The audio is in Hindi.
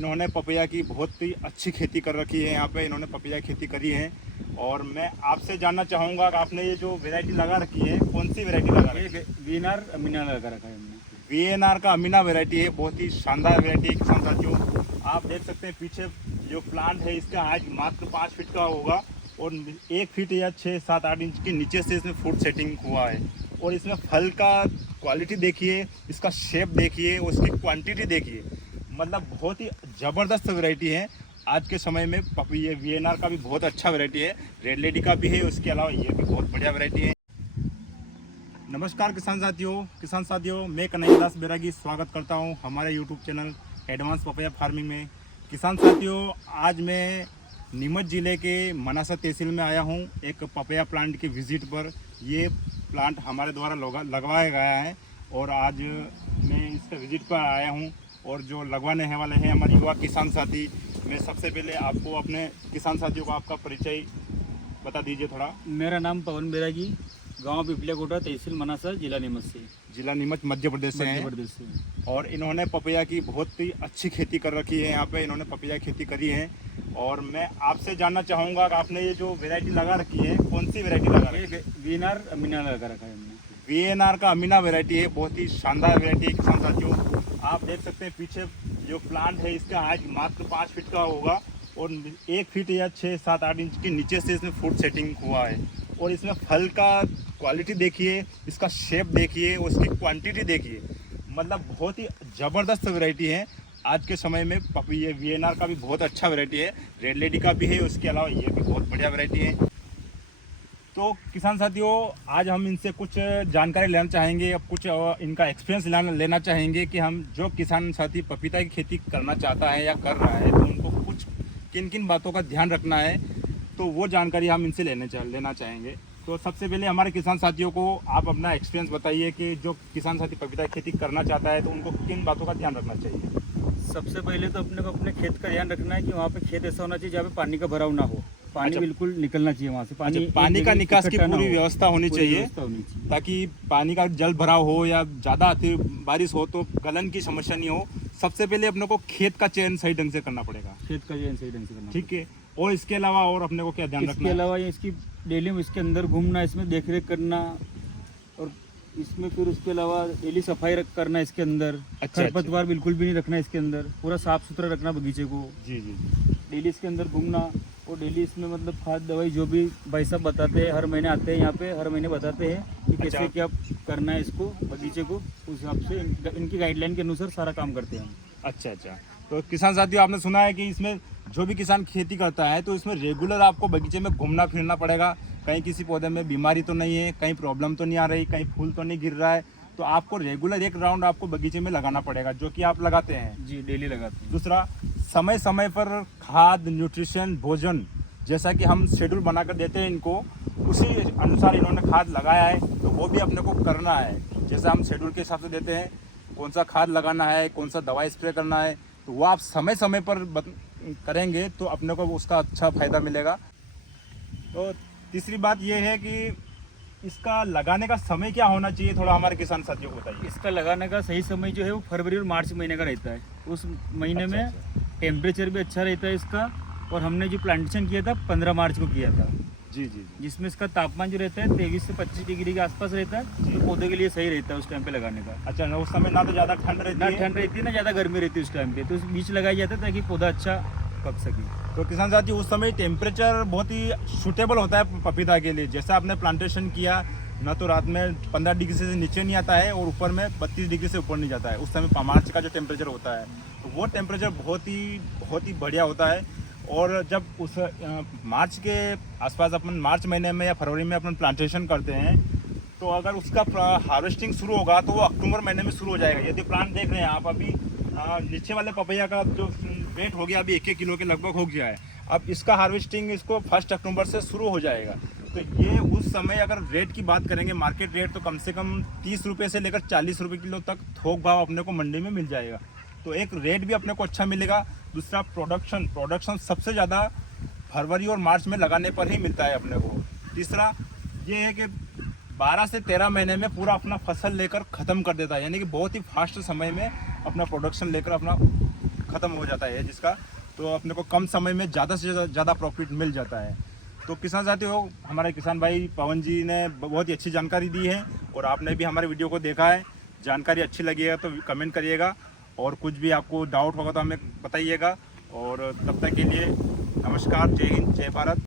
इन्होंने पपैया की बहुत ही अच्छी खेती कर रखी है। यहाँ पे इन्होंने पपैया की खेती करी है और मैं आपसे जानना चाहूँगा कि आपने ये जो वैरायटी लगा रखी है कौन सी वैरायटी लगा रखी है? वीएनआर अमीना लगा रखा है हमने। वीएनआर का अमीना वैरायटी है, बहुत ही शानदार वैरायटी है किसान साथियों। आप देख सकते हैं पीछे जो प्लांट है इसका हाइट मात्र 5 फीट का होगा और 1 फीट या 6-7-8 इंच के नीचे से इसमें फूड सेटिंग हुआ है। और इसमें फल का क्वालिटी देखिए, इसका शेप देखिए, उसकी क्वांटिटी देखिए, मतलब बहुत ही ज़बरदस्त वैरायटी है। आज के समय में ये वीएनआर का भी बहुत अच्छा वैरायटी है, रेड लेडी का भी है, उसके अलावा ये भी बहुत बढ़िया वैरायटी है। नमस्कार किसान साथियों, मैं कन्हैयादास बैरागी स्वागत करता हूं हमारे YouTube channel advance papaya farming में। किसान साथियों, आज मैं नीमच ज़िले के मनासा तहसील में आया हूं एक पपैया प्लांट की विज़िट पर। ये प्लांट हमारे द्वारा लगवाया गया है और आज मैं इसका विज़िट पर आया हूं और जो लगवाने वाले हैं हमारे युवा किसान साथी। मैं सबसे पहले आपको अपने किसान साथियों को आपका परिचय बता दीजिए थोड़ा। मेरा नाम पवन बैरागी, गांव पिपलिया कोटा, तहसील मनासा, जिला नीमच से। जिला नीमच मध्य प्रदेश से हैं। प्रदेश से। और इन्होंने पपैया की बहुत ही अच्छी खेती कर रखी है। यहाँ पे इन्होंने पपैया की खेती करी है और मैं आपसे जानना चाहूँगा कि आपने ये जो वैरायटी लगा रखी है कौन सी वैरायटी लगा रखी है? वीएनआर अमीना लगा रखा है हमने। वीएनआर का अमीना वैरायटी है, बहुत ही शानदार वैरायटी है किसान साथियों। आप देख सकते हैं पीछे जो प्लांट है इसका हाइट मात्र 5 फीट का होगा और 1 फीट या 6-7-8 इंच के नीचे से इसमें फूड सेटिंग हुआ है। और इसमें फल का क्वालिटी देखिए, इसका शेप देखिए, उसकी क्वांटिटी देखिए, मतलब बहुत ही ज़बरदस्त वैरायटी है। आज के समय में ये वीएनआर का भी बहुत अच्छा वैरायटी है, रेड लेडी का भी है, उसके अलावा ये भी बहुत बढ़िया वैरायटी है। तो किसान साथियों, आज हम इनसे कुछ जानकारी लेना चाहेंगे, अब कुछ इनका एक्सपीरियंस लेना चाहेंगे कि हम जो किसान साथी पपीता की खेती करना चाहता है या कर रहा है तो उनको कुछ किन किन बातों का ध्यान रखना है, तो वो जानकारी हम इनसे लेना चाहेंगे। तो सबसे पहले हमारे किसान साथियों को आप अपना एक्सपीरियंस बताइए कि जो किसान साथी पपीता की खेती करना चाहता है तो उनको किन बातों का ध्यान रखना चाहिए। सबसे पहले तो अपने को अपने खेत का ध्यान रखना है कि वहाँ पे खेत ऐसा होना चाहिए जहाँ पे पानी का भराव ना हो। पानी बिल्कुल निकलना चाहिए वहाँ से। पानी का निकास की पूरी व्यवस्था होनी चाहिए ताकि पानी का जल भराव हो या ज़्यादा अति बारिश हो तो गलन की समस्या नहीं हो। सबसे पहले अपने को खेत का चयन सही ढंग से करना पड़ेगा। खेत का चयन सही ढंग से करना, ठीक है। और इसके अलावा और अपने को क्या ध्यान रखना है? इसके अलावा इसकी डेली इसके अंदर घूमना, इसमें देख रेख करना और इसमें फिर उसके अलावा डेली सफाई करना इसके अंदर। खरपतवार बिल्कुल भी नहीं रखना इसके अंदर, पूरा साफ सुथरा रखना बगीचे को। जी। डेली इसके अंदर घूमना और डेली इसमें मतलब खाद दवाई जो भी भाई साहब बताते हैं, हर महीने आते हैं यहाँ पे, हर महीने बताते हैं कि कैसे क्या करना है इसको बगीचे को। उस हिसाब से इनकी गाइडलाइन के अनुसार सारा काम करते हैं हम। अच्छा। तो किसान साथियों, आपने सुना है कि इसमें जो भी किसान खेती करता है तो इसमें रेगुलर आपको बगीचे में घूमना फिरना पड़ेगा। कहीं किसी पौधे में बीमारी तो नहीं है, कहीं प्रॉब्लम तो नहीं आ रही, कहीं फूल तो नहीं गिर रहा है, तो आपको रेगुलर एक राउंड आपको बगीचे में लगाना पड़ेगा, जो कि आप लगाते हैं। जी, डेली लगाते हैं। दूसरा, समय समय पर खाद, न्यूट्रिशन, भोजन जैसा कि हम शेड्यूल बनाकर देते हैं इनको, उसी अनुसार इन्होंने खाद लगाया है तो वो भी अपने को करना है। जैसा हम शेड्यूल के हिसाब से देते हैं, कौन सा खाद लगाना है, कौन सा दवाई स्प्रे करना है, तो वो आप समय समय पर करेंगे तो अपने को उसका अच्छा फ़ायदा मिलेगा। तो तीसरी बात ये है कि इसका लगाने का समय क्या होना चाहिए, थोड़ा हमारे किसान साथियों को बताइए। इसका लगाने का सही समय जो है वो फरवरी और मार्च महीने का रहता है। उस महीने में टेम्परेचर भी अच्छा रहता है इसका। और हमने जो प्लांटेशन किया था 15 मार्च को किया था। जी। जिसमें इसका तापमान जो रहता है 23 से 25 डिग्री के आसपास रहता है, तो पौधे के लिए सही रहता है उस टाइम पे लगाने का। अच्छा, उस समय ना तो ज़्यादा ठंड रहती है ना ज़्यादा गर्मी रहती है उस टाइम पे, तो बीच लगाया जाता है ताकि पौधा अच्छा पक सके। तो किसान साथी, उस समय टेम्परेचर बहुत ही सूटेबल होता है पपीता के लिए। जैसा आपने प्लांटेशन किया, ना तो रात में 15 डिग्री से नीचे नहीं आता है और ऊपर में 32 डिग्री से ऊपर नहीं जाता है। उस समय मार्च का जो टेम्परेचर होता है तो वो टेम्परेचर बहुत ही बढ़िया होता है। और जब उस मार्च के आसपास अपन मार्च महीने में या फरवरी में अपन प्लांटेशन करते हैं तो अगर उसका हार्वेस्टिंग शुरू होगा तो वो अक्टूबर महीने में शुरू हो जाएगा। यदि प्लांट देख रहे हैं आप, अभी नीचे वाले पपैया का जो वेट हो गया अभी 1 किलो के लगभग हो गया है। अब इसका हार्वेस्टिंग इसको 1 अक्टूबर से शुरू हो जाएगा। तो ये उस समय अगर रेट की बात करेंगे, मार्केट रेट, तो कम से कम 30 रुपये से लेकर 40 रुपये किलो तक थोक भाव अपने को मंडी में मिल जाएगा। तो एक रेट भी अपने को अच्छा मिलेगा। दूसरा, प्रोडक्शन सबसे ज़्यादा फरवरी और मार्च में लगाने पर ही मिलता है अपने को। तीसरा ये है कि 12 से 13 महीने में पूरा अपना फसल लेकर ख़त्म कर देता है, यानी कि बहुत ही फास्ट समय में अपना प्रोडक्शन लेकर अपना ख़त्म हो जाता है जिसका, तो अपने को कम समय में ज़्यादा से ज़्यादा प्रॉफिट मिल जाता है। तो किसान साथियों, हमारे किसान भाई पवन जी ने बहुत ही अच्छी जानकारी दी है और आपने भी हमारे वीडियो को देखा है। जानकारी अच्छी लगी है तो कमेंट करिएगा और कुछ भी आपको डाउट होगा तो हमें बताइएगा। और तब तक के लिए नमस्कार, जय हिंद, जय भारत।